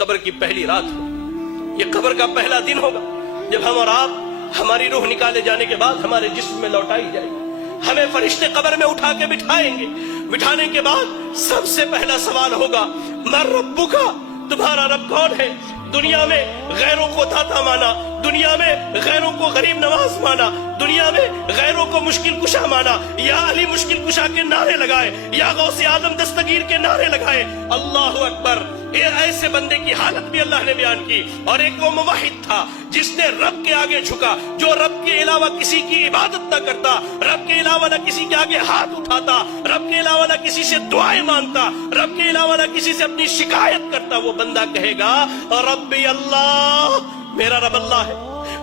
कब्र की पहली रात हो, ये कब्र का पहला दिन होगा जब हम और आप हमारी रूह निकाले जाने के बाद हमारे जिस्म में लौटाई जाएगी। हमें फरिश्ते कब्र में उठा के बिठाएंगे। बिठाने के बाद सबसे पहला सवाल होगा, मर रब्बुका, तुम्हारा रब कौन है? दुनिया में गैरों को दाता माना, दुनिया में गैरों को गरीब नवाज माना, दुनिया में गैरों को मुश्किल कुशा माना, या अली मुश्किल कुशा के नारे लगाए, या गौसे आदम दस्तगीर के नारे लगाए। अल्लाह अकबर। ये ऐसे बंदे की हालत भी अल्लाह ने बयान की। और एक वो मुवाहिद था जिसने रब के आगे झुका, जो रब के अलावा किसी की इबादत न करता, रब के अलावा न किसी के आगे हाथ उठाता, रब के अलावा न किसी से दुआएं मांगता, रब के अलावा न किसी से अपनी शिकायत करता। वो बंदा कहेगा, रब्बी अल्लाह, मेरा रब अल्लाह है,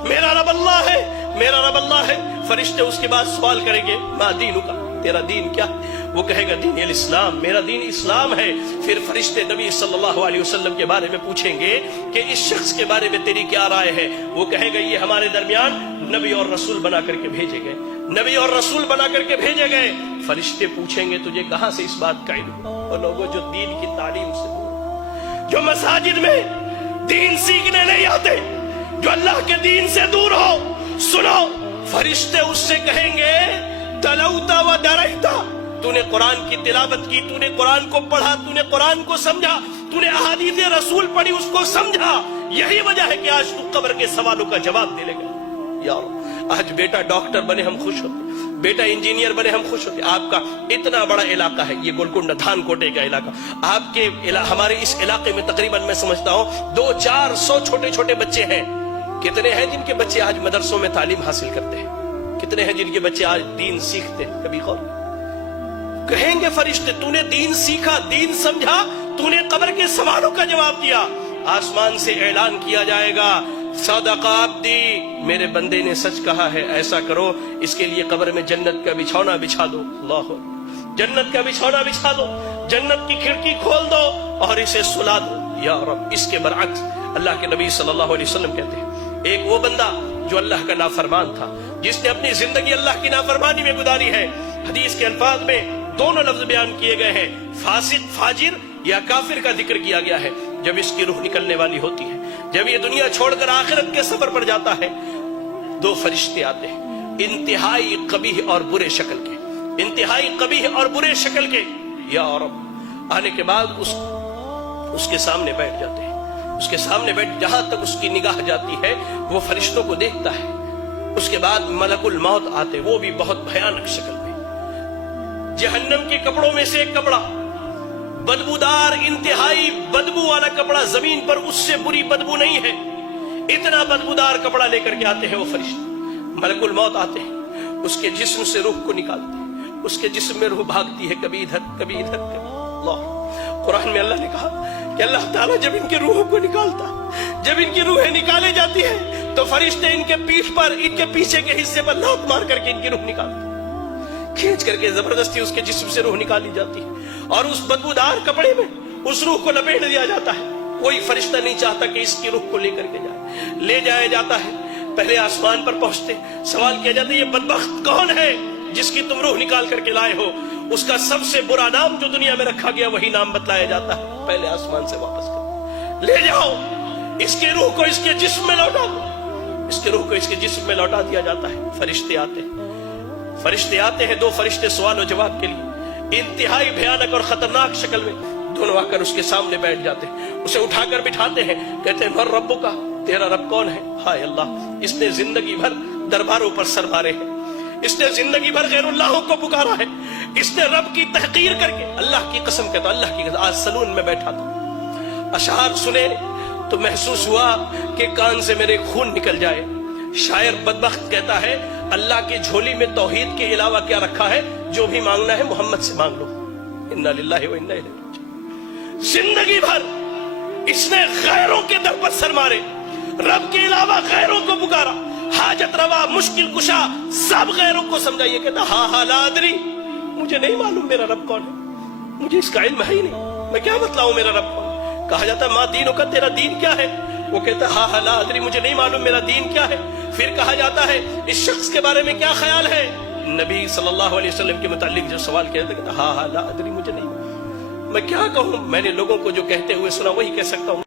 मेरा रब अल्लाह है, मेरा रब अल्लाह है। फरिश्ते उसके बाद सवाल करेंगे, मा दीनुका, तेरा दीन क्या है? वो कहेगा, दीन इस्लाम, मेरा दीन इस्लाम है। फिर फरिश्ते नबी सल्लल्लाहु अलैहि वसल्लम के बारे में पूछेंगे कि इस शख्स के बारे में तेरी क्या राय है? वो कहेगा, ये हमारे दरमियान नबी और रसूल बना करके भेजे गए, नबी और रसूल बना करके भेजे गए। फरिश्ते पूछेंगे, तुझे कहां से इस बात का इल्म? वो लोगों जो दीन की तालीम से दूर, जो मसाजिद में दीन सीखने नहीं आते, जो अल्लाह के दीन से दूर हो, सुनो, फरिश्ते उससे कहेंगे, तलौता व डरैता, तूने कुरान की तिलावत की, तूने कुरान को पढ़ा, तूने कुरान को समझा, तूने अहादीस रसूल पढ़ी, उसको समझा। यही वजह है कि आज तू कब्र के सवालों का जवाब दे लेगा। यार, आज बेटा डॉक्टर बने हम खुश होते, बेटा इंजीनियर बने हम खुश होते। आपका इतना बड़ा इलाका है, ये गोलकुंडा धानकोटे का इलाका, आपके हमारे इस इलाके में तकरीबन मैं समझता हूँ 200-400 छोटे छोटे बच्चे हैं। कितने हैं जिनके बच्चे आज मदरसों में तालीम हासिल करते हैं? कितने हैं जिनके बच्चे आज दीन सीखते हैं? कभी गौर कहेंगे फरिश्ते, तूने दीन सीखा, दीन समझा, तूने कब्र के सवालों का जवाब दिया। आसमान से ऐलान किया जाएगा, सदका अब्दी, मेरे बंदे ने सच कहा है, ऐसा करो, इसके लिए कब्र में जन्नत का बिछौना बिछा दो। अल्लाह, जन्नत का बिछौना बिछा दो, जन्नत की खिड़की खोल दो और इसे सुला दो। या रब। इसके बरअक्स अल्लाह के नबी सल्लल्लाहु अलैहि वसल्लम कहते हैं, एक वो बंदा जो अल्लाह का नाफरमान था, जिसने अपनी जिंदगी अल्लाह की नाफरमानी में गुजारी है। हदीस के अल्फाज में दोनों लफ्ज बयान किए गए हैं, फासिक, फाजिर या काफिर का जिक्र किया गया है। जब इसकी रूह निकलने वाली होती है, जब ये दुनिया छोड़कर आखिरत के सफर पर जाता है, दो फरिश्ते आते हैं, इंतहाई कबीह और बुरे शक्ल के, इंतहाई कबीह और बुरे शक्ल के। या रब। आने के बाद उसके सामने बैठ जाते हैं, उसके सामने बैठ, जहां तक उसकी निगाह जाती है वो फरिश्तों को देखता है। उसके बाद मलकुल मौत आते, वो भी बहुत भयानक शक्ल में, जहन्नम के कपड़ों में से एक कपड़ा, बदबूदार, इंतहाई बदबू वाला कपड़ा, जमीन पर उससे बुरी बदबू नहीं है, इतना बदबूदार कपड़ा लेकर के आते हैं वो फरिश्ते। मलकुल मौत आते हैं, उसके जिस्म से रूह को निकालते हैं, उसके जिस्म में रूह भागती है, कभी इधर कभी इधर कभी। अल्लाह। कुरान में अल्लाह ने कहा कि अल्लाह ताला जब इनकी रूह को निकालता, जब इनकी रूहें निकाली जाती है, तो फरिश्ते इनके पीठ पर, इनके पीछे के हिस्से पर लात मार करके इनकी रूह निकालते, खींच करके जबरदस्ती उसके जिस्म से रूह निकाली जाती है और उस बदबूदार कपड़े में उस रूह को लपेट दिया जाता है। कोई फरिश्ता नहीं चाहता कि इसकी रूह को लेकर के जाए, ले जाया जाता है। पहले आसमान पर पहुंचते सवाल किया जाता है, ये बदबख्त कौन है जिसकी तुम रूह निकाल करके लाए हो? उसका सबसे बुरा नाम जो दुनिया में रखा गया वही नाम बतलाया जाता है। पहले आसमान से वापस करो, ले जाओ इसके रूह को, इसके जिस्म में लौटा दो, इसके रूह को इसके जिस्म में लौटा दिया जाता है। फरिश्ते आते हैं, फरिश्ते आते हैं, दो फरिश्ते सवाल और जवाब के लिए, इंतहाई भयानक और खतरनाक शक्ल में दोनों आकर उसके सामने बैठ जाते हैं, उसे उठाकर बिठाते हैं, कहते हैं, मर रब्बुका, तेरा रब कौन है? हाय अल्लाह, इसने जिंदगी भर दरबारों पर सर मारे हैं, इसने जिंदगी भर गैरुल्लाहों को पुकारा है, इसने रब की तहकीर करके, अल्लाह की कसम कहता, अल्लाह की कसम, आज सलून में बैठा था, अशआर सुने तो महसूस हुआ कि कान से मेरे खून निकल जाए। शायर बदबख्त कहता है, अल्लाह की झोली में तौहीद के अलावा क्या रखा है? जो भी मांगना है मोहम्मद से मांग लो। इन्ना लिल्लाहि व इन्ना इलैहि राजिऊन। जिंदगी भर इसने गैरों के दर पर सर मारे, रब के अलावा गैरों को पुकारा, हाजत रवा, मुश्किल कुशा, सब गैरों को समझा। ये कहता, हा हा ला अदरी, मुझे नहीं मालूम मेरा रब कौन है, मुझे इसका इल्म है ही नहीं, मैं क्या बतलाऊं मेरा रब कौन। कहा जाता, माँ दीनों का, तेरा दीन क्या है? वो कहता, हा हा ला अदरी, मुझे नहीं मालूम मेरा दीन क्या है। फिर कहा जाता है, इस शख्स के बारे में क्या ख्याल है? नबी सल्लल्लाहु अलैहि वसल्लम के मुतालिक जो सवाल किया था, हा हा ला अदरी, मुझे नहीं, मैं क्या कहूं, मैंने लोगों को जो कहते हुए सुना वही कह सकता हूं।